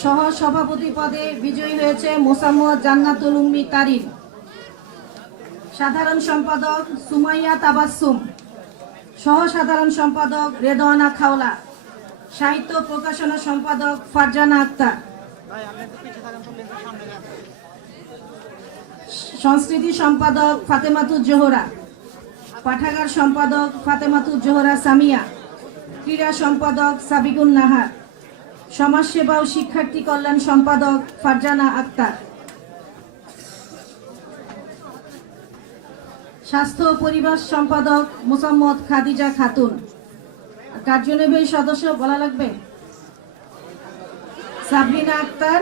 সহ সভাপতি পদে বিজয়ী হয়েছে মোসাম্মদ জান্নাতুল উম্মি তারিন। সাধারণ সম্পাদক সুমাইয়া তাবাসসুম, সহ সাধারণ সম্পাদক রেদওয়ানা খাওলা, সাহিত্য প্রকাশনা সম্পাদক ফারজানা আক্তার, সংস্কৃতি সম্পাদক ফাতেমাতুজ জোহরা, পাঠাগার সম্পাদক ফাতেমাতুজ জোহরা সামিয়া, ক্রীড়া সম্পাদক সাবিকুন নাহার, সমাজসেবা ও শিক্ষার্থী কল্যাণ সম্পাদক ফারজানা আক্তার, স্বাস্থ্য ও পরিবার সম্পাদক মোসাম্মদ খাদিজা খাতুন। কার্যনির্বাহী সদস্য বলা লাগবে সাবরিনা আক্তার,